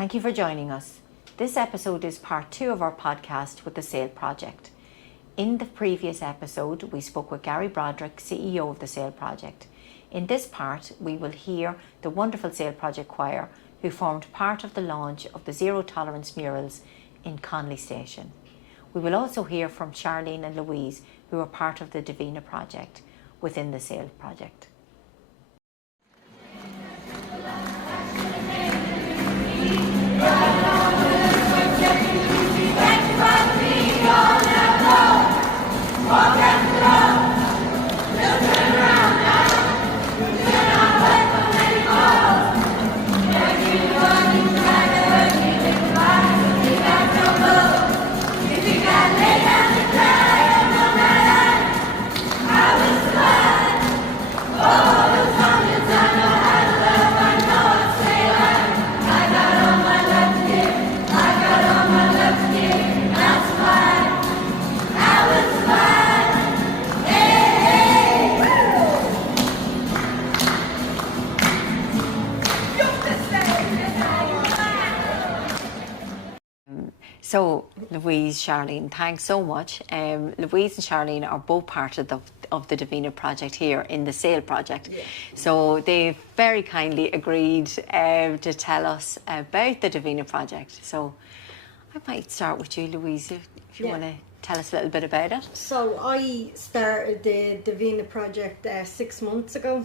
Thank you for joining us. This episode is part 2 of our podcast with the SAOL Project. In the previous episode, we spoke with Gary Broderick, CEO of the SAOL Project. In this part, we will hear the wonderful SAOL Project choir who formed part of the launch of the Zero Tolerance murals in Connolly Station. We will also hear from Charlene and Louise, who are part of the DAVINA Project within the SAOL Project. So, Louise, Charlene, thanks so much. Louise and Charlene are both part of the DAVINA Project here in the SAOL Project. Yeah. So they've very kindly agreed to tell us about the DAVINA Project. So I might start with you, Louise, if you want to tell us a little bit about it. So I started the DAVINA Project 6 months ago.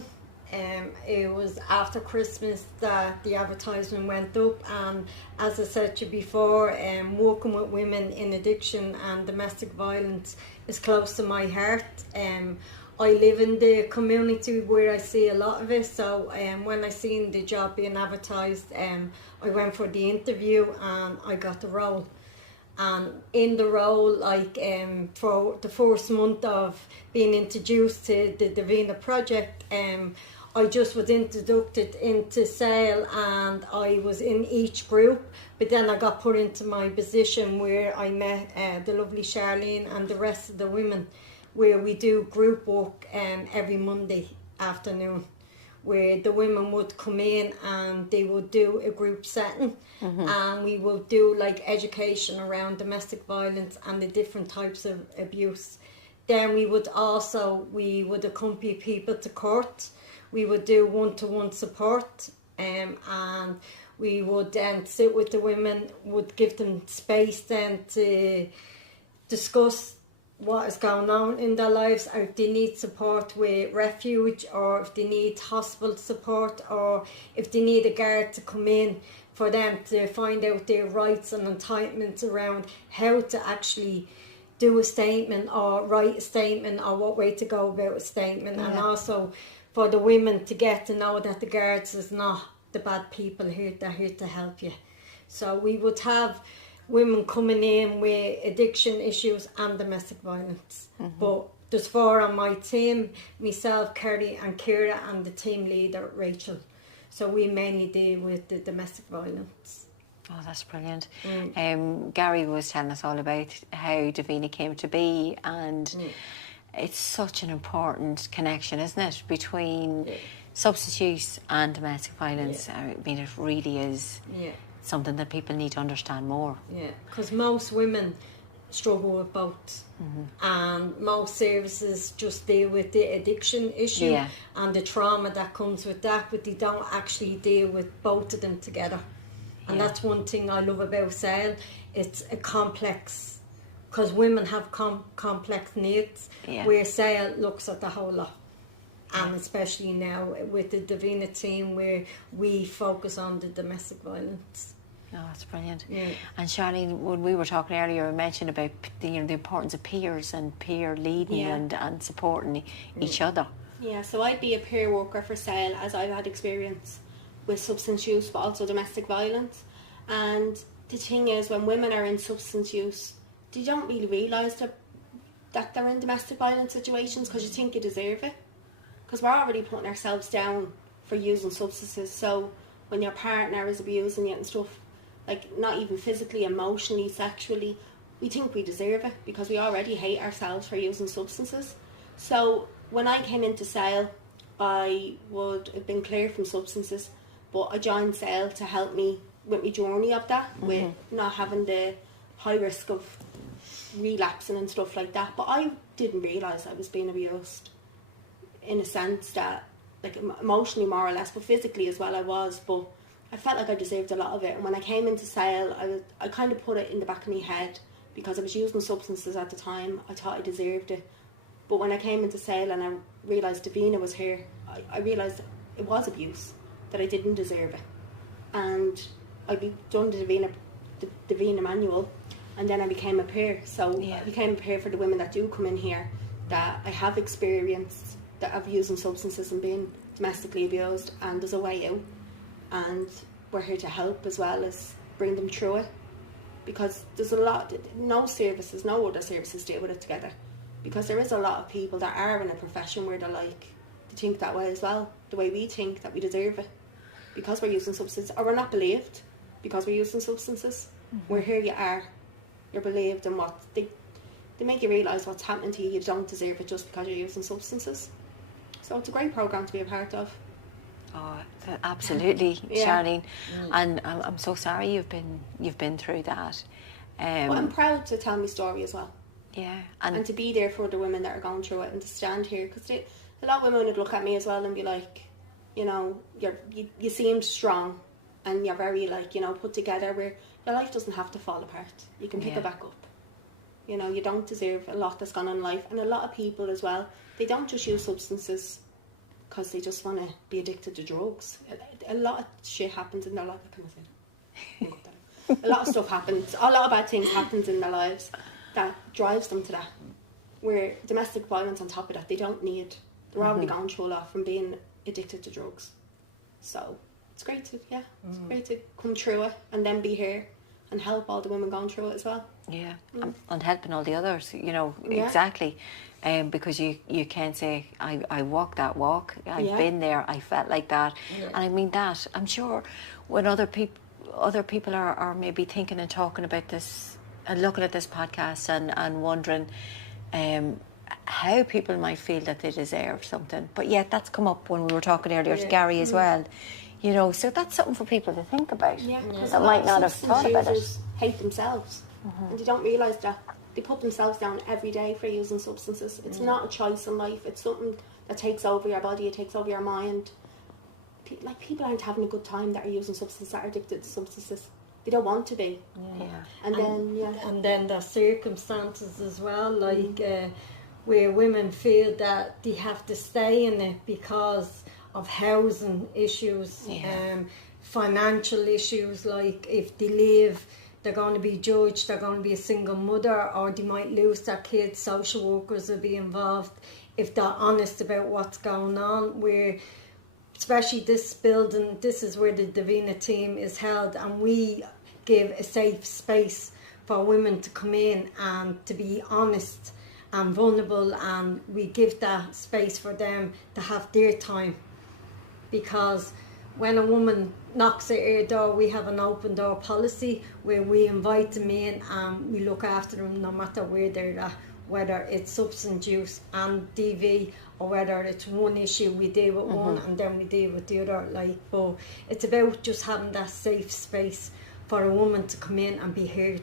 It was after Christmas that the advertisement went up, and as I said to you before, working with women in addiction and domestic violence is close to my heart. I live in the community where I see a lot of it, so when I seen the job being advertised, I went for the interview and I got the role. And in the role, for the first month of being introduced to the DAVINA Project, I just was introduced into SAOL and I was in each group, but then I got put into my position where I met the lovely Charlene and the rest of the women, where we do group work every Monday afternoon, where the women would come in and they would do a group setting, and we would do like education around domestic violence and the different types of abuse. Then we would accompany people to court. We would do one-to-one support, and we would then sit with the women, would give them space then to discuss what is going on in their lives, or if they need support with refuge, or if they need hospital support, or if they need a guard to come in for them to find out their rights and entitlements around how to actually do a statement or write a statement or what way to go about a statement. And also for the women to get to know that the guards is not the bad people here, they're here to help you. So we would have women coming in with addiction issues and domestic violence. But there's 4 on my team, myself, Kerry and Kira, and the team leader, Rachel. So we mainly deal with the domestic violence. Oh, that's brilliant. Gary was telling us all about how DAVINA came to be, and it's such an important connection, isn't it, between substance use and domestic violence. I mean, it really is something that people need to understand more. Yeah, because most women struggle with both. And most services just deal with the addiction issue and the trauma that comes with that, but they don't actually deal with both of them together. And that's one thing I love about SAOL. It's a complex, because women have complex needs, where SAOL looks at the whole lot. And especially now with the DAVINA team, where we focus on the domestic violence. Oh, that's brilliant. Yeah. And Charlene, when we were talking earlier, we mentioned about the importance of peers and peer leading and supporting each other. Yeah, so I'd be a peer worker for SAOL, as I've had experience with substance use but also domestic violence. And the thing is, when women are in substance use, they don't really realise that they're in domestic violence situations, because you think you deserve it, because we're already putting ourselves down for using substances. So when your partner is abusing you and stuff, like not even physically, emotionally, sexually, we think we deserve it because we already hate ourselves for using substances. So when I came into SAOL, I would have been clear from substances, but I joined SAOL to help me with my journey of that, with not having the high risk of relapsing and stuff like that. But I didn't realise I was being abused, in a sense that, like, emotionally more or less, but physically as well I was. But I felt like I deserved a lot of it. And when I came into SAOL, I kind of put it in the back of my head, because I was using substances at the time. I thought I deserved it. But when I came into SAOL and I realised DAVINA was here, I realised it was abuse, that I didn't deserve it. And I done the DAVINA manual, and then I became a peer. So I became a peer for the women that do come in here, that I have experienced that of using substances and being domestically abused, and there's a way out. And we're here to help as well as bring them through it, because there's a lot, no other services deal with it together, because there is a lot of people that are in a profession where they think that way as well, the way we think, that we deserve it because we're using substances, or we're not believed because we're using substances. Where here you're believed, and what they make you realise what's happening to you. You don't deserve it just because you're using substances. So it's a great programme to be a part of. Oh, absolutely, Charlene. And I'm so sorry you've been through that. But I'm proud to tell my story as well. Yeah, and to be there for the women that are going through it, and to stand here, because a lot of women would look at me as well and be like, you know, you seem strong, and you're very, like, you know, put together, where your life doesn't have to fall apart. You can pick it back up. You know, you don't deserve a lot that's gone on in life. And a lot of people as well, they don't just use substances because they just want to be addicted to drugs. A lot of shit happens in their life. A lot of stuff happens. A lot of bad things happens in their lives that drives them to that. Where domestic violence on top of that, they don't need. They're already gone through a lot from being addicted to drugs. So it's great to come through it and then be here and help all the women going through it as well. Yeah, and helping all the others, you know, exactly. Because you can't say, I walked that walk, I've been there, I felt like that. And I mean that, I'm sure when other people are maybe thinking and talking about this and looking at this podcast and wondering how people might feel that they deserve something. But yet that's come up when we were talking earlier to Gary as well. You know, so that's something for people to think about. Yeah, because that might not have thought about it. Hate themselves, and they don't realise that they put themselves down every day for using substances. It's not a choice in life. It's something that takes over your body. It takes over your mind. People aren't having a good time that are using substances, that are addicted to substances. They don't want to be. And then the circumstances as well, like where women feel that they have to stay in it because of housing issues, financial issues, like if they leave, they're going to be judged, they're going to be a single mother, or they might lose their kids. Social workers will be involved if they're honest about what's going on. Where, especially this building, this is where the DAVINA team is held, and we give a safe space for women to come in and to be honest and vulnerable, and we give that space for them to have their time. Because when a woman knocks at our door, we have an open door policy where we invite them in and we look after them no matter where they're at, whether it's substance use and DV, or whether it's one issue we deal with one and then we deal with the other. But it's about just having that safe space for a woman to come in and be heard.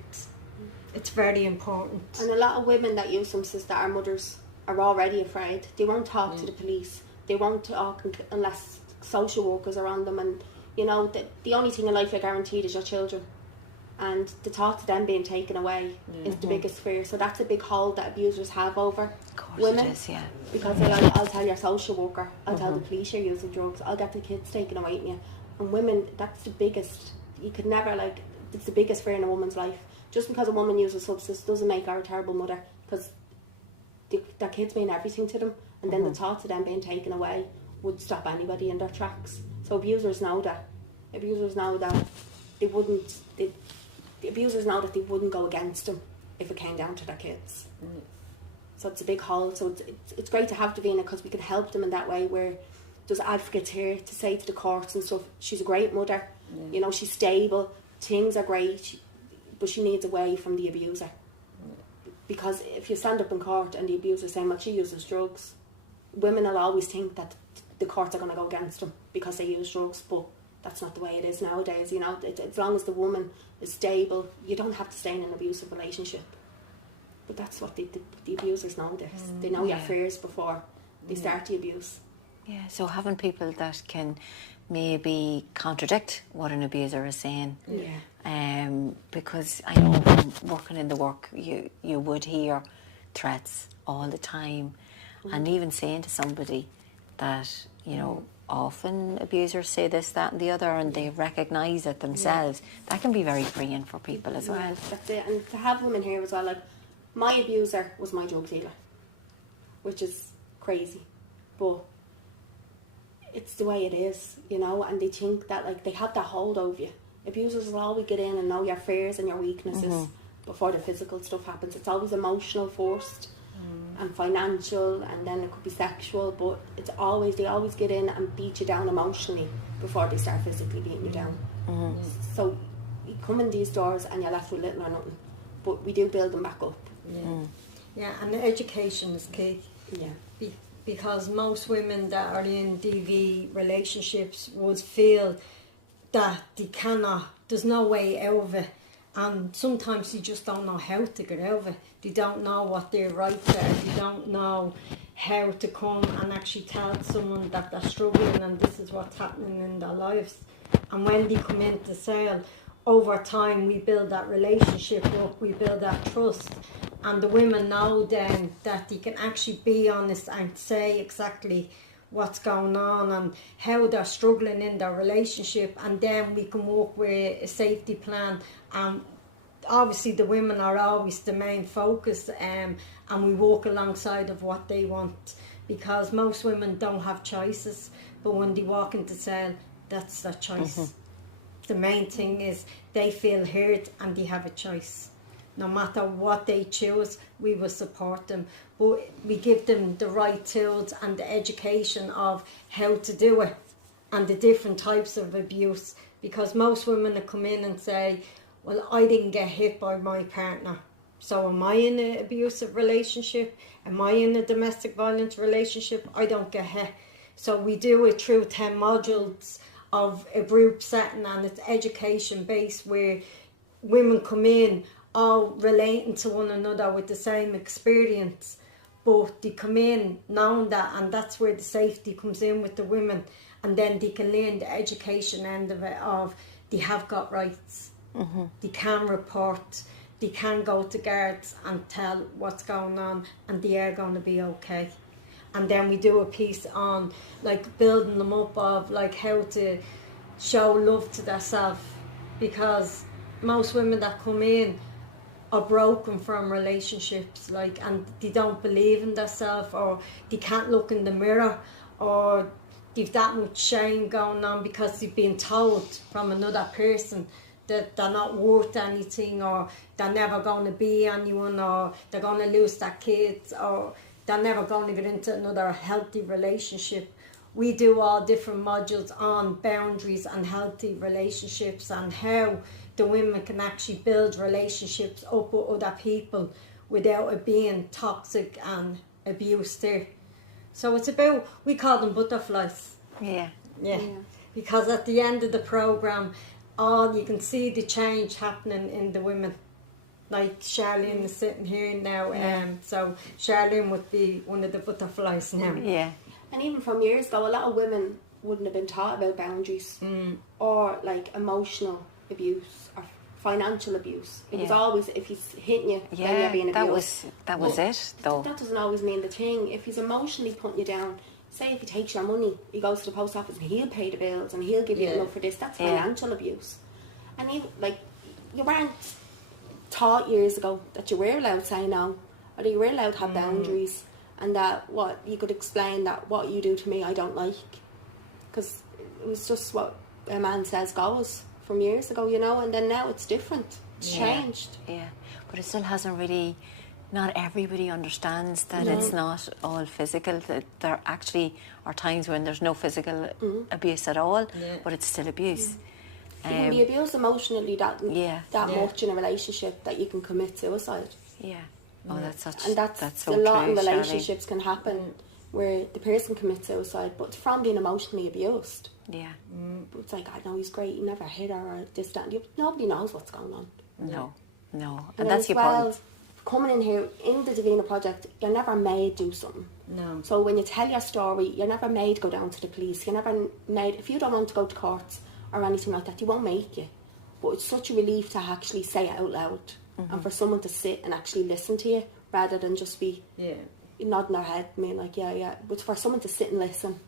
It's very important. And a lot of women that use substances that are mothers are already afraid. They won't talk to the police. They won't talk unless social workers are on them. And you know, the only thing in life you're guaranteed is your children, and the thought of them being taken away is the biggest fear. So that's a big hold that abusers have over women. It is, because I'll tell your social worker, I'll tell the police you're using drugs, I'll get the kids taken away from you. And women, that's the biggest. You could never, it's the biggest fear in a woman's life. Just because a woman uses substance doesn't make her a terrible mother, because their kids mean everything to them, and then the thought of them being taken away would stop anybody in their tracks. So abusers know that. Abusers know that they wouldn't. The abusers know that they wouldn't go against them if it came down to their kids. So it's a big hold. So it's great to have DAVINA, because we can help them in that way. Where there's advocates here to say to the courts and stuff, she's a great mother. You know, she's stable. Things are great, but she needs away from the abuser. Because if you stand up in court and the abuser saying, well, she uses drugs, women will always think that the courts are going to go against them because they use drugs, but that's not the way it is nowadays. You know, as long as the woman is stable, you don't have to stay in an abusive relationship. But that's what the abusers know this. They know your fears before they start the abuse. Yeah, so having people that can maybe contradict what an abuser is saying. Yeah. Because I know from working in the work, you would hear threats all the time. And even saying to somebody that, you know, often abusers say this, that and the other, and they recognise it themselves, that can be very freeing for people as well. That's it. And to have women here as well, like, my abuser was my drug dealer, which is crazy. But it's the way it is, you know, and they think that, like, they have that hold over you. Abusers will always get in and know your fears and your weaknesses before the physical stuff happens. It's always emotional first and financial, and then it could be sexual, but it's always, they always get in and beat you down emotionally before they start physically beating you down. So you come in these doors and you're left with little or nothing, but we do build them back up. Yeah, and the education is key. Yeah. Because most women that are in DV relationships would feel that they cannot, there's no way out of it, and sometimes they just don't know how to get out of it. They don't know what their rights are, they don't know how to come and actually tell someone that they're struggling and this is what's happening in their lives. And when they come into SAOL, over time we build that relationship up, we build that trust, and the women know then that they can actually be honest and say exactly what's going on and how they're struggling in their relationship, and then we can work with a safety plan. Obviously the women are always the main focus, and we walk alongside of what they want, because most women don't have choices, but when they walk into SAOL, that's their choice. The main thing is they feel heard and they have a choice. No matter what they choose, we will support them, but we give them the right tools and the education of how to do it and the different types of abuse, because most women that come in and say, well, I didn't get hit by my partner, so am I in an abusive relationship? Am I in a domestic violence relationship? I don't get hit. So we do it through 10 modules of a group setting, and it's education based, where women come in all relating to one another with the same experience, but they come in knowing that, and that's where the safety comes in with the women, and then they can learn the education end of it, of they have got rights, they can report, they can go to guards and tell what's going on, and they are going to be okay. And then we do a piece on like building them up of like how to show love to themselves, because most women that come in are broken from relationships, like, and they don't believe in themselves, or they can't look in the mirror, or they've that much shame going on because they've been told from another person that they're not worth anything, or they're never going to be anyone, or they're going to lose their kids, or they're never going to get into another healthy relationship. We do all different modules on boundaries and healthy relationships, and how the women can actually build relationships up with other people without it being toxic and abuse there. So it's about, we call them butterflies. Yeah. Because at the end of the programme, you can see the change happening in the women. Like Charlene is sitting here now, so Charlene would be one of the butterflies now. Yeah. And even from years ago, a lot of women wouldn't have been taught about boundaries or like emotional abuse or financial abuse. It was always, if he's hitting you, then you're being abused. That was it, though. That doesn't always mean the thing. If he's emotionally putting you down, say if he takes your money, he goes to the post office and he'll pay the bills and he'll give you enough for this, that's financial abuse. And you, like, you weren't taught years ago that you were allowed to say no, or that you were allowed to have boundaries, and that what you could explain that what you do to me I don't like, because it was just what a man says goes from years ago, you know. And then now it's different, it's changed. But it still hasn't really, not everybody understands that it's not all physical, that there actually are times when there's no physical abuse at all, but it's still abuse. You can be abused emotionally that much in a relationship that you can commit suicide. Oh, that's such. And that's so a lot true, in relationships Charlene. Can happen where the person commits suicide, but it's from being emotionally abused. Yeah. But it's like, I know he's great, he never hit her, or this, that, and the other. Nobody knows what's going on. No. And that's your point. Coming in here, in the DAVINA Project, you're never made do something. No. So when you tell your story, you're never made go down to the police. You're never made, if you don't want to go to courts or anything like that, you won't make you. But it's such a relief to actually say it out loud, and for someone to sit and actually listen to you, rather than just be nodding their head, being like, yeah. But for someone to sit and listen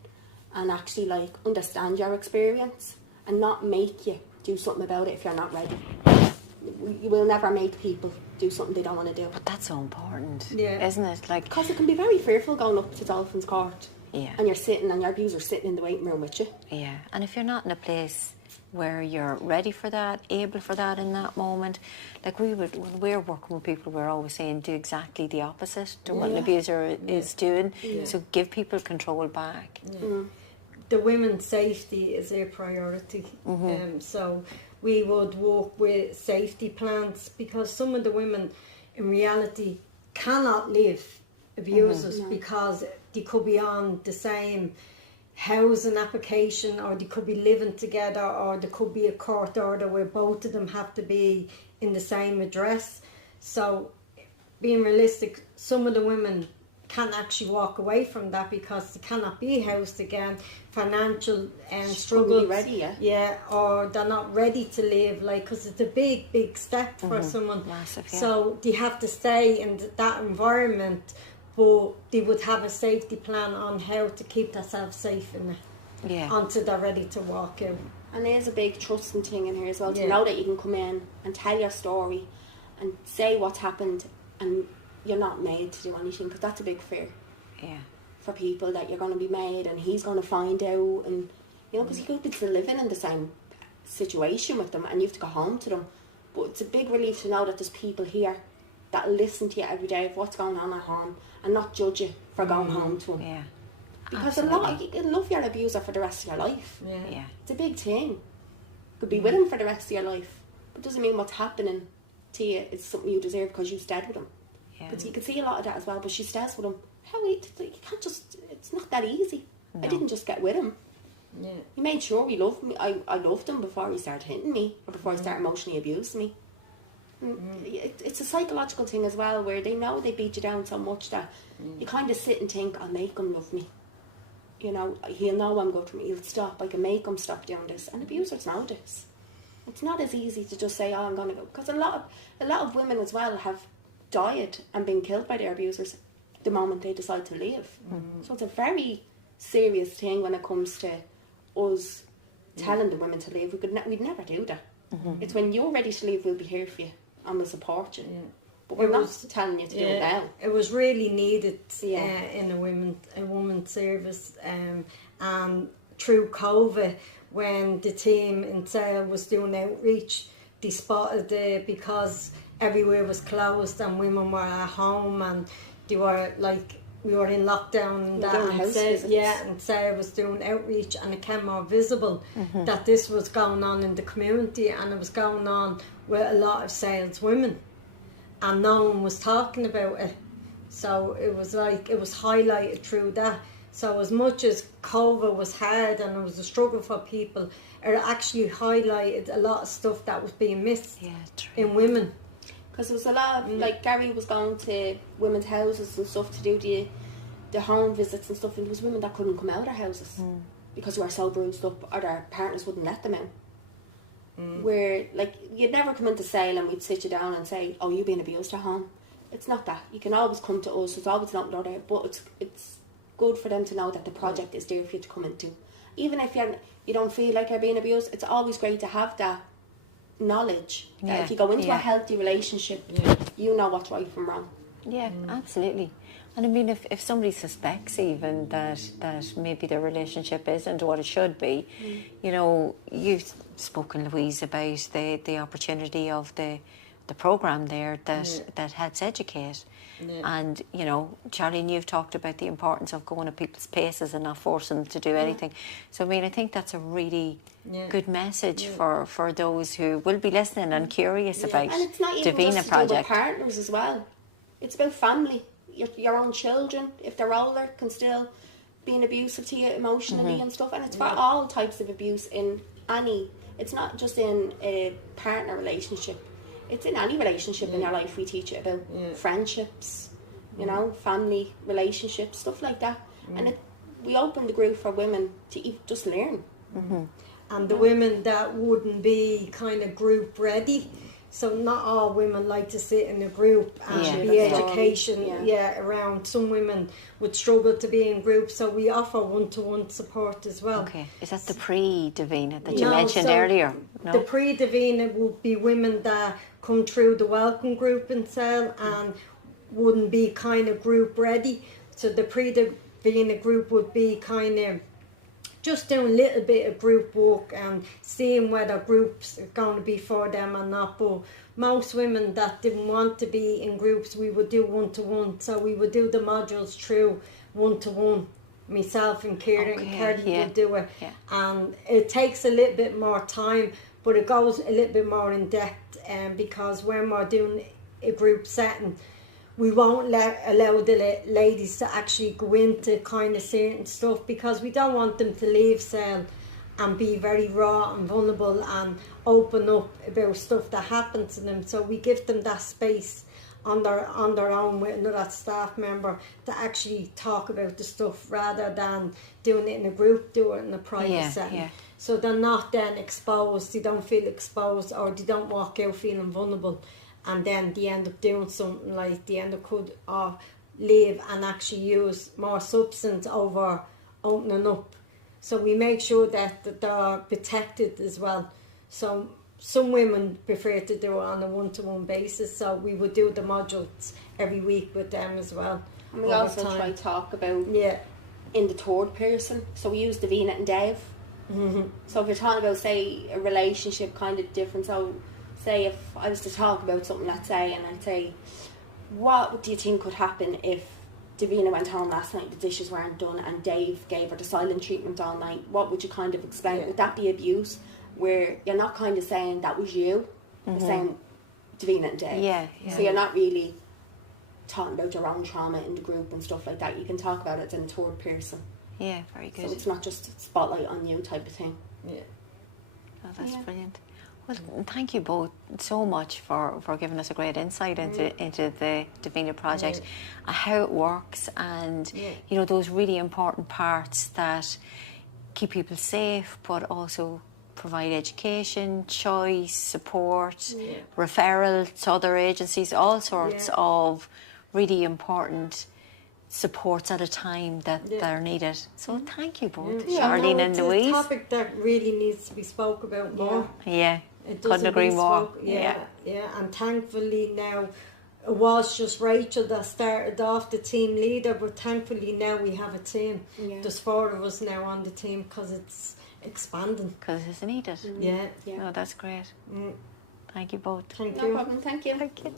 and actually like understand your experience and not make you do something about it if you're not ready. You will never make people do something they don't want to do. But that's so important, isn't it? Like, because it can be very fearful going up to Dolphin's Court. Yeah. And you're sitting, and your abuser's sitting in the waiting room with you. Yeah. And if you're not in a place where you're ready for that, able for that in that moment, like when we're working with people, we're always saying do exactly the opposite to what an abuser is doing. So give people control back. The women's safety is a priority. So we would work with safety plans, because some of the women in reality cannot live abusers because they could be on the same housing application, or they could be living together, or there could be a court order where both of them have to be in the same address. So being realistic, some of the women can't actually walk away from that because they cannot be housed again, financial struggles, ready, or they're not ready to live, like, because it's a big step for someone. Massive, So they have to stay in that environment, but they would have a safety plan on how to keep themselves safe in it until they're ready to walk out. And there's a big trusting thing in here as well, to know that you can come in and tell your story and say what's happened, and you're not made to do anything, because that's a big fear for people, that you're going to be made and he's going to find out, and you know, because you could be still living in the same situation with them and you have to go home to them. But it's a big relief to know that there's people here that listen to you every day of what's going on at home and not judge you for going home to them. Because you can love your abuser for the rest of your life. It's a big thing. You could be with him for the rest of your life, but it doesn't mean what's happening to you is something you deserve because you stayed with him. But you can see a lot of that as well. But she stays with him. You can't just. It's not that easy. I didn't just get with him. He made sure he loved me. I loved him before he started hitting me, or before he started emotionally abusing me. It's a psychological thing as well, where they know they beat you down so much that you kind of sit and think, I'll make him love me. You know, he'll know I'm good for me. He'll stop. I can make him stop doing this. And abusers know this. It's not as easy to just say, I'm going to go, because a lot of women as well have died and been killed by their abusers the moment they decide to leave. So it's a very serious thing when it comes to us telling the women to leave. We'd never do that. It's when you're ready to leave, we'll be here for you and we'll support you. But we're not telling you to do it now. It was really needed in a women's service, and through COVID, when the team in SAOL was doing outreach, they spotted because everywhere was closed and women were at home and they were like, we were in lockdown and and SAOL was doing outreach, and it became more visible that this was going on in the community, and it was going on with a lot of SAOL's women, and no one was talking about it. So it was like, it was highlighted through that. So as much as COVID was hard and it was a struggle for people, it actually highlighted a lot of stuff that was being missed in women. Because there was a lot of, like, Gary was going to women's houses and stuff to do the home visits and stuff, and there was women that couldn't come out of their houses because they were so bruised up, or their partners wouldn't let them out. Where, like, you'd never come into SAOL and we'd sit you down and say, oh, you've been abused at home. It's not that. You can always come to us. There's always nothing there, but it's good for them to know that the project is there for you to come into. Even if you don't feel like you're being abused, it's always great to have that knowledge that if you go into a healthy relationship, you know what's right from wrong. Yeah, absolutely. And I mean, if somebody suspects even that maybe their relationship isn't what it should be, you know, you've spoken, Louise, about the opportunity of the programme there that helps educate. And, you know, Charlene, you've talked about the importance of going at people's paces and not forcing them to do anything. So, I mean, I think that's a really good message for those who will be listening and curious about and it's not even DAVINA just Project. To do with partners as well. It's about family. your own children, if they're older, can still be abusive to you emotionally and stuff. And it's for all types of abuse in any. It's not just in a partner relationship. It's in any relationship in your life. We teach it about friendships, you know, family relationships, stuff like that. And we open the group for women to just learn. And the women that wouldn't be kind of group ready. So not all women like to sit in a group and be education around. Some women would struggle to be in groups, so we offer one-to-one support as well. Okay, is that the pre-DAVINA that you mentioned earlier? No? The pre-DAVINA would be women that come through the welcome group in SAOL and wouldn't be kind of group ready. So the pre-DAVINA group would be kind of just doing a little bit of group work and seeing whether groups are going to be for them or not. But most women that didn't want to be in groups, we would do one-to-one. So we would do the modules through one-to-one. Myself and Kieran and Kelly would do it. Yeah. And it takes a little bit more time, but it goes a little bit more in depth, because when we're doing a group setting, we won't allow the ladies to actually go into kind of certain stuff, because we don't want them to leave SAOL and be very raw and vulnerable and open up about stuff that happens to them. So we give them that space on their own with another staff member to actually talk about the stuff, rather than doing it in a group, do it in a private setting. Yeah. So they're not then exposed, they don't feel exposed, or they don't walk out feeling vulnerable. And then they end up doing something like they end up could leave and actually use more substance over opening up. So we make sure that they're protected as well. So some women prefer to do it on a one-to-one basis, so we would do the modules every week with them as well. And we also try to talk about in the third person. So we use DAVINA and Dave. So if you're talking about, say, a relationship kind of different, so say if I was to talk about something, let's say, and I'd say, what do you think could happen if DAVINA went home last night, the dishes weren't done, and Dave gave her the silent treatment all night? What would you kind of explain? Would that be abuse, where you're not kind of saying that was you, you're saying DAVINA and Dave? So you're not really talking about your own trauma in the group and stuff like that. You can talk about it in a third person. Yeah, very good. So it's not just spotlight on you type of thing. Oh, that's brilliant. Well, thank you both so much for giving us a great insight into the DAVINA Project, how it works, and you know, those really important parts that keep people safe, but also provide education, choice, support, referral to other agencies, all sorts of really important supports at a time that are needed. So thank you both, Charlene and Louise. It's a topic that really needs to be spoke about more. Couldn't agree more. And thankfully now, it was just Rachel that started off the team leader, but thankfully now we have a team. There's 4 of us now on the team because it's expanding. Because it's needed. No, that's great. Thank you both. Thank you. No problem. Thank you. Thank you.